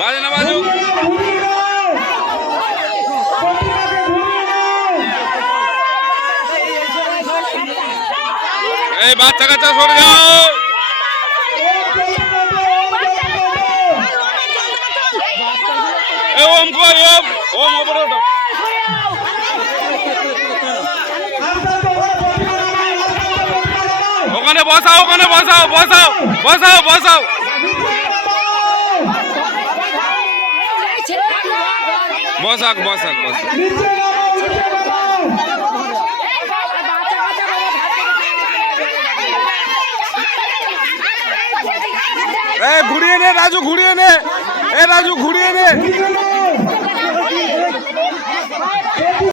বাজে না বাজু এই বাচ্চা কাচ্চা সরে যাও ওম কর ওম ওম ওপরে ওঠো ওখানে বসাও ওখানে বসাও বসাও বসাও বসাও বসাক বসাক বসাক ঘুরিয়ে নে রাজু ঘুরিয়ে নে রাজু ঘুরিয়ে নে